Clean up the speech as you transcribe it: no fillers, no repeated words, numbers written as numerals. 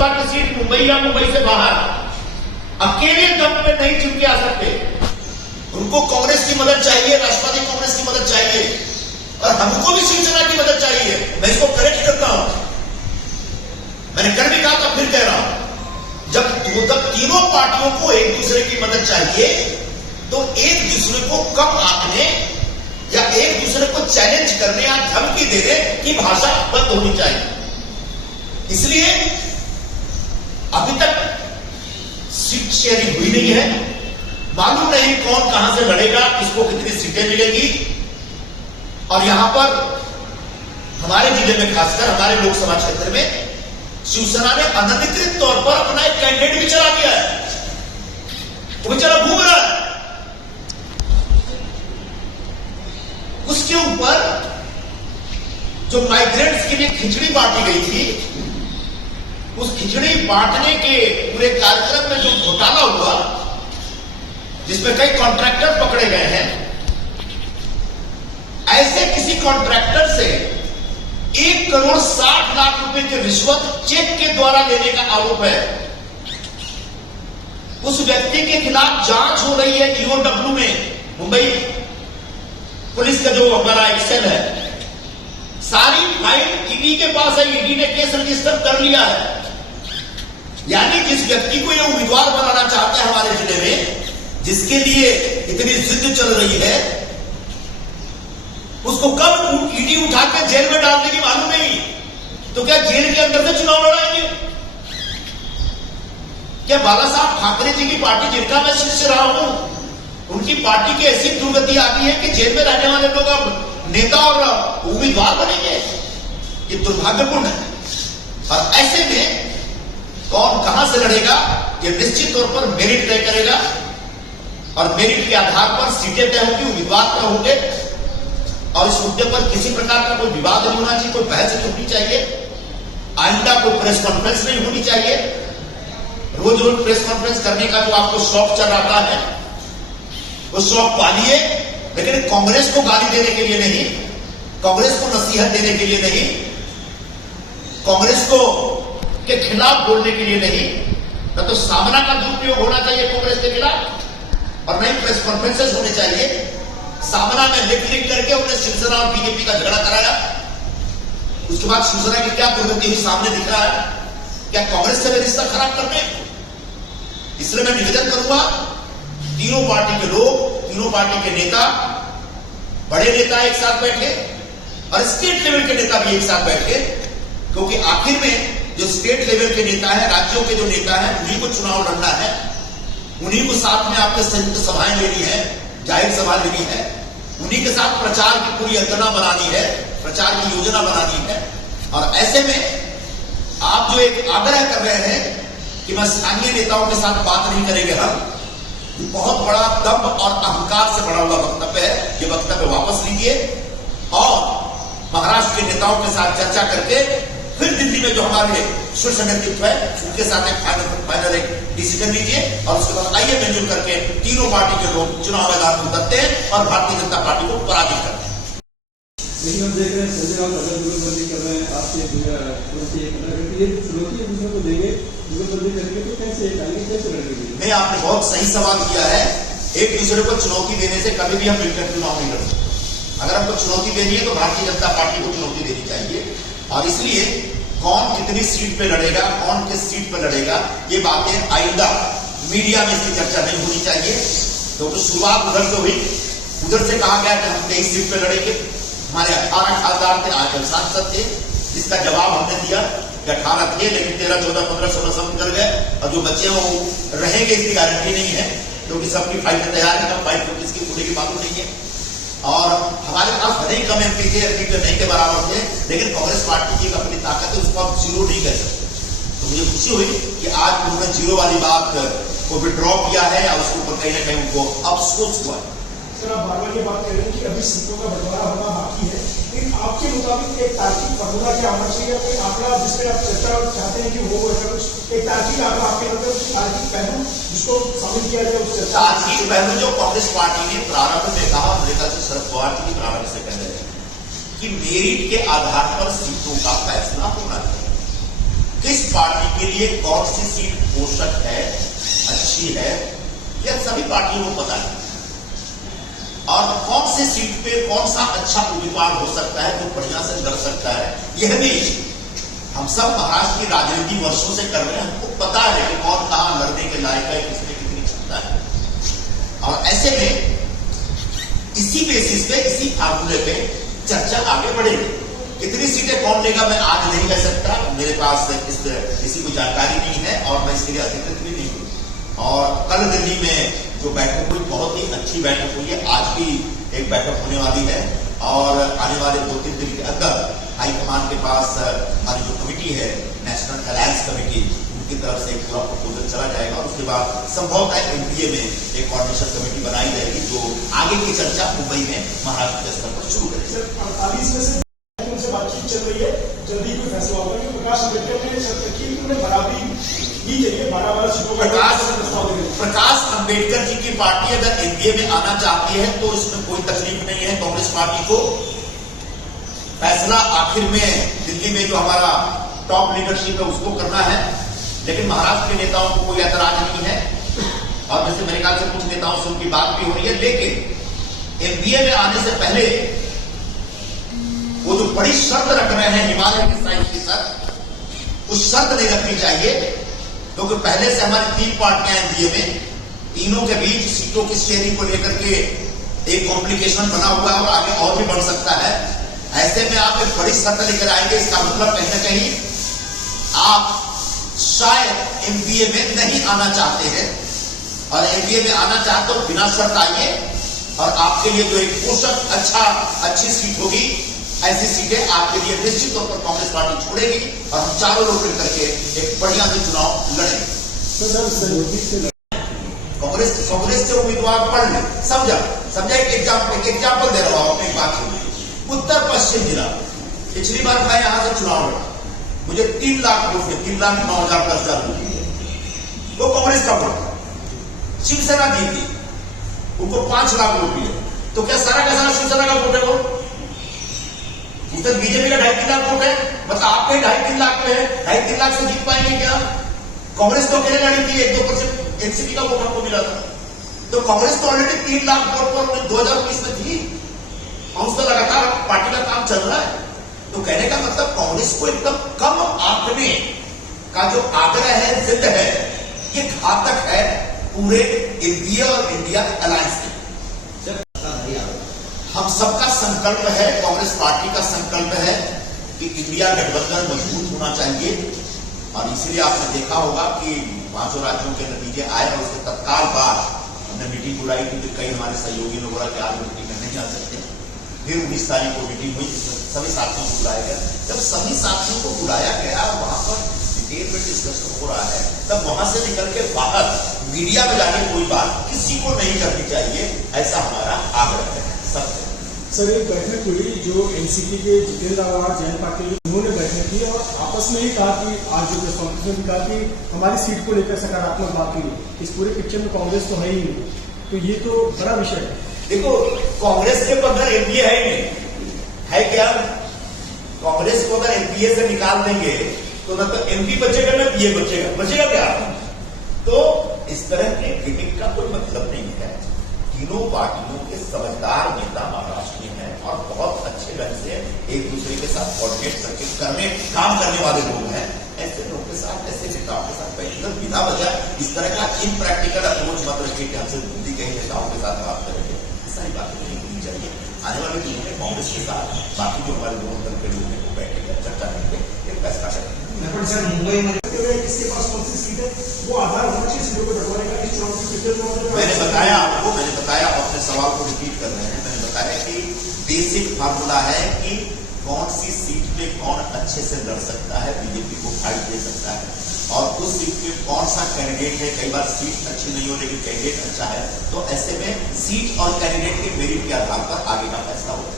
लोकसभा की सीट मुंबई या मुंबई से बाहर अकेले दम पे नहीं चुन के आ सकते। उनको कांग्रेस की मदद चाहिए, राष्ट्रवादी कांग्रेस की मदद चाहिए और हमको भी शिवसेना की मदद चाहिए। मैं इसको करेक्ट करता हूं, मैंने कर भी कहा था, फिर कह रहा हूं, जब तीनों पार्टियों को एक दूसरे की मदद चाहिए तो एक दूसरे को कम आंकने या एक दूसरे को चैलेंज करने या धमकी देने की भाषा बंद होनी चाहिए। इसलिए अभी तक सीट शेयरिंग हुई नहीं है, मालूम नहीं कौन कहां से लड़ेगा, किसको कितनी सीटें मिलेगी। और यहां पर हमारे जिले में, खासकर हमारे लोकसभा क्षेत्र में, शिवसेना ने अनधिकृत तौर पर अपना एक कैंडिडेट भी चला दिया है, वो बेचारा घूम रहा है। उसके ऊपर जो माइग्रेंट्स के लिए खिचड़ी बांटी गई थी, उस खिचड़ी बांटने के पूरे कार्यक्रम में जो घोटाला हुआ, जिसमें कई कॉन्ट्रैक्टर पकड़े गए हैं, ऐसे किसी कॉन्ट्रैक्टर से 1,60 लाख रुपए की रिश्वत चेक के द्वारा लेने का आरोप है। उस व्यक्ति के खिलाफ जांच हो रही है ईओडब्ल्यू में, मुंबई पुलिस का जो हमारा एक सेल है। सारी फाइल ईडी के पास है, ईडी ने केस रजिस्टर कर लिया है। यानी जिस व्यक्ति को यह उम्मीदवार बनाना चाहते हैं हमारे जिले में, जिसके लिए इतनी जिद चल रही है, उसको कब ईडी उठा के जेल में डाल देगी मालूम नहीं। तो क्या जेल के अंदर से चुनाव लड़ाएंगे? क्या बाला साहब ठाकरे जी की पार्टी, जिनका मैं शिष्य रहा हूं, उनकी पार्टी की ऐसी दुर्गति आती है कि जेल में रहने वाले लोग अब नेता और उम्मीदवार बनेंगे? ये दुर्भाग्यपूर्ण है। और ऐसे में कौन कहां से लड़ेगा, ये निश्चित तौर पर मेरिट तय करेगा और मेरिट के आधार पर सीटें तय होंगी, उम्मीदवार तय होंगे। और इस मुद्दे पर किसी प्रकार का कोई विवाद नहीं होना चाहिए, कोई बहस नहीं होनी चाहिए। आइंदा कोई प्रेस कॉन्फ्रेंस नहीं होनी चाहिए। रोज रोज प्रेस कॉन्फ्रेंस करने का जो आपको शौक चल रहा है, वो शौक पालिए, लेकिन कांग्रेस को गाली देने के लिए नहीं, कांग्रेस को नसीहत देने के लिए नहीं, कांग्रेस को के खिलाफ बोलने के लिए नहीं। न तो सामना का दुरुपयोग होना चाहिए कांग्रेस के खिलाफ और नहीं प्रेस कॉन्फ्रेंसेस होने चाहिए। सामना में लिख करके उन्हें शिवसेना और बीजेपी का झगड़ा कराया, उसके बाद शिवसेना की क्या दुर्गति हुई सामने दिख रहा है। क्या कांग्रेस से रिश्ता खराब करने? इसलिए मैं निवेदन करूंगा, तीनों पार्टी के लोग, तीनों पार्टी के नेता, बड़े नेता एक साथ बैठे और स्टेट लेवल के नेता भी एक साथ बैठे, क्योंकि आखिर में जो स्टेट लेवल के नेता है, राज्यों के जो नेता है, उन्हीं को चुनाव लड़ना है, उन्हीं को साथ में आपके संयुक्त सभाएं लेनी है, जाहिर सभा लेनी है, उन्हीं के साथ प्रचार की पूरी योजना बनानी है, प्रचार की योजना बनानी है। और ऐसे में आप जो एक आग्रह कर रहे हैं कि मैं स्थानीय नेताओं के साथ बात नहीं करेंगे, हम बहुत बड़ा दंभ और अहंकार से भरा हुआ वक्तव्य है। ये वक्तव्य वापस लीजिए और महाराष्ट्र के नेताओं के साथ चर्चा करके फिर दिल्ली में जो हमारे शीर्ष नेतृत्व है, उनके साथ एक फाइनल एक डिसीजन लीजिए और उसके बाद आइए मिलजुल करके तीनों पार्टी के लोग चुनाव मैदान में उतरते हैं और भारतीय जनता पार्टी को पराजित करते हैं। लेकिन हम देख रहे हैं संजय राउत अगर जुगलबंदी कर रहे हैं, आपसे चुनौती दूसरों को देंगे, जुगलबंदी करेंगे तो कैसे लड़ेंगे? नहीं, आपने बहुत सही सवाल किया है। एक दूसरे को चुनौती देने से कभी भी हम मिलकर चुनाव नहीं लड़ सकते। अगर हमको चुनौती देनी है तो भारतीय जनता पार्टी को चुनौती देनी चाहिए। और इसलिए कौन कितनी सीट पे लड़ेगा, कौन किस सीट पे लड़ेगा, ये बातें आइंदा मीडिया में इसकी चर्चा नहीं होनी चाहिए। क्योंकि शुरुआत उधर से हुई, उधर से कहा गया कि हम 23 सीट पे लड़ेंगे। हमारे 18 खासदार थे, आज हम सांसद थे। इसका जवाब हमने दिया कि 18 थे, लेकिन 13, 14, 15, 16 सब निकल गए और जो बच्चे हैं वो रहेंगे, इसकी गारंटी नहीं है, क्योंकि सबकी फाइलें तैयार है, कब फाइल किसकी खुलेगी मालूम नहीं है। और हमारे पास भले ही कम एमपी थे, एमपी नहीं के बराबर थे, लेकिन कांग्रेस पार्टी की एक अपनी ताकत है, उसको आप जीरो नहीं कर सकते। तो मुझे खुशी हुई कि आज उन्होंने जीरो वाली बात को विड्रॉ किया है और उसके ऊपर कहीं ना कहीं उनको अफसोस हुआ है। सर, आप बार-बार ये बात कह रहे हैं कि अभी सीटों का बंटवारा होना बाकी है, लेकिन आपके मुताबिक एक तार्किक फॉर्मूला क्या होना चाहिए, कोई आंकड़ा जिसमें आप चर्चा चाहते हैं कि वो ऐसा कुछ एक तार्किक आंकड़ा आपके मतलब तार्किक पहलू जिसको शामिल किया जाए उस चर्चा? तार्किक पहलू जो कांग्रेस पार्टी ने प्रारंभ में कहा, अमेरिका से शरद पवार जी की प्रारंभ से कह रहे हैं कि मेरिट के आधार पर सीटों का फैसला होना चाहिए। किस पार्टी के लिए कौन सी सीट पोषक है, अच्छी है, यह सभी पार्टियों को पता है। और कौन सी सीट पे कौन सा अच्छा उम्मीदवार हो सकता है, जो बढ़िया से लड़ सकता है, यह भी हम सब महाराष्ट्र की राजनीति वर्षों से कर रहे हैं। हमको पता है कि कौन कहां लड़ने के लायक है, किसमें कितनी क्षमता है। और ऐसे में इसी बेसिस पे, इसी फार्मूले पे चर्चा आगे बढ़ेगी। कितनी सीटें कौन लेगा मैं आज नहीं कह सकता, मेरे पास किसी को जानकारी नहीं है और मैं इसके लिए अधिकृत भी नहीं हूं। और कल दिल्ली में जो बैठक हुई, बहुत ही अच्छी बैठक हुई है। आज भी एक बैठक होने वाली है और आने वाले 2-3 दिन के अंदर हाईकमान के पास हमारी जो कमेटी है, नेशनल अलायंस कमेटी, उनकी तरफ से एक पूरा प्रपोजल चला जाएगा और उसके बाद संभवतः एनडीए में एक कोऑर्डिनेशन कमेटी बनाई जाएगी, जो आगे की चर्चा मुंबई में महाराष्ट्र के स्तर पर शुरू करेगी। 48 में से उनसे बातचीत चल रही है, जल्दी कोई फैसला होगा। क्योंकि प्रकाश अम्बेडकर ने शर्त रखी है कि उन्हें बराबरी ही चाहिए, 12 सीटों का प्रकाश अम्बेडकर जी की पार्टी अगर एनडीए में आना चाहती है तो इसमें कोई तकलीफ नहीं है कांग्रेस पार्टी को। फैसला आखिर में दिल्ली में जो हमारा टॉप लीडरशिप है उसको करना है, लेकिन महाराष्ट्र के नेताओं को कोई ऐतराज नहीं है। और वैसे मेरे ख्याल से कुछ नेताओं से उनकी बात भी हो रही है, लेकिन एनडीए में आने से पहले वो जो बड़ी शर्त रख रहे हैं हिमालय की साइड की शर्त, उस शर्त नहीं रखनी चाहिए, क्योंकि पहले से हमारी 3 पार्टियां एनडीए में, तीनों के बीच सीटों की शेयरिंग को लेकर के एक कॉम्प्लिकेशन बना हुआ है और आगे और भी बढ़ सकता है। ऐसे में आप एक बड़ी शर्त लेकर आएंगे, इसका मतलब कहीं ना कहीं आप शायद एनडीए में नहीं आना चाहते हैं। और एनडीए में आना चाहते हो बिना शर्त आइए, और आपके लिए जो एक पोषक अच्छी सीट होगी, ऐसी सीटें आपके लिए निश्चित तौर पर कांग्रेस पार्टी छोड़ेगी और हम चारों लोग मिलकर के एक बढ़िया से चुनाव लड़ेंगे। कांग्रेस के उम्मीदवार पढ़ ले, समझा एक एग्जाम्पल दे रहा हूं अपनी बात सुनिए। उत्तर पश्चिम जिला, पिछली बार मैं यहां से चुनाव लड़ा, मुझे 3 लाख वोट, 3,09,10,000 वोट, वो कांग्रेस का वोट। शिवसेना जीती, उनको 5 लाख वोट मिले, तो क्या सारा का सारा शिवसेना का वोट है? वो उधर बीजेपी का 2.5-3 लाख वोट है, मतलब आपके 2.5-3 लाख पे है, 2.5-3 लाख से जीत पाएंगे क्या? कांग्रेस तो अकेले लड़ी थी, 1-2% एनसीपी का वोट हमको मिला था। तो कांग्रेस तो ऑलरेडी 3 लाख वोट पर 2019 में थी और उसका लगातार पार्टी का काम चल रहा है। तो कहने का मतलब कांग्रेस को एकदम कम आंकने का जो आग्रह है, जिद है, ये घातक है पूरे एनडीए और इंडिया अलायंस के। हम सबका संकल्प है, कांग्रेस पार्टी का संकल्प है कि इंडिया गठबंधन मजबूत होना चाहिए। और इसीलिए आपने देखा होगा कि 5 राज्यों के नतीजे आए और उसके तत्काल बाद हमने मीटिंग बुलाई थी, कई हमारे सहयोगी लोग बोला कि आज मीटिंग में नहीं आ सकते। फिर 19 तारीख को मीटिंग हुई, सभी साथियों को बुलाया गया। जब सभी साथियों को बुलाया गया, वहां पर डिटेल में डिस्कशन हो रहा है, तब वहां से निकल के बाहर मीडिया में जाके कोई बात किसी को नहीं करनी चाहिए, ऐसा हमारा आग्रह है सबसे। सर, एक बैठक हुई जो एनसीपी के जितेंद्र आवाज, जयंत पाटिल, उन्होंने बैठक की और आपस में ही कहा कि आज जो प्रेस कॉन्फ्रेंस में भी कहा कि हमारी सीट को लेकर सकारात्मक बात हुई। इस पूरे पिक्चर में कांग्रेस तो है ही नहीं, तो ये तो बड़ा विषय है। देखो, कांग्रेस के बगैर एनडीए है ही नहीं, है क्या? कांग्रेस को अगर एनडीए से निकाल देंगे तो न तो एमपी बचेगा न पीए बचेगा क्या? तो इस तरह के गिमिक का कोई मतलब नहीं है। तीनों पार्टियों के समझदार नेता महाराष्ट्र में हैं और बहुत अच्छे ढंग से एक दूसरे के साथ कोऑर्डिनेट करके काम करने वाले लोग हैं। ऐसे लोगों के साथ, ऐसे नेताओं के साथ बैठकर बिना वजह इस तरह का इनप्रैक्टिकल अप्रोच मत रखिए कि हमसे बुद्धि कई नेताओं के साथ बात करेंगे, सारी बातें नहीं होनी चाहिए। आने वाले दिनों में कांग्रेस के साथ बाकी जो हमारे दोनों दल के लोग हैं वो बैठेंगे, चर्चा करेंगे, एक फैसला करेंगे। मुंबई में किसके पास कौन सी सीट है, वो आधार होना चाहिए सीटों को बंटवारे का। इस चुनाव की मैंने बताया आपको, अपने सवाल को रिपीट कर रहे हैं। मैंने बताया कि बेसिक फार्मूला है कि कौन सी सीट पे कौन अच्छे से लड़ सकता है, बीजेपी को फाइट दे सकता है, और उस सीट पे कौन सा कैंडिडेट है। कई बार सीट अच्छी नहीं हो लेकिन कैंडिडेट अच्छा है, तो ऐसे में सीट और कैंडिडेट के मेरिट के आधार पर आगे का फैसला होगा।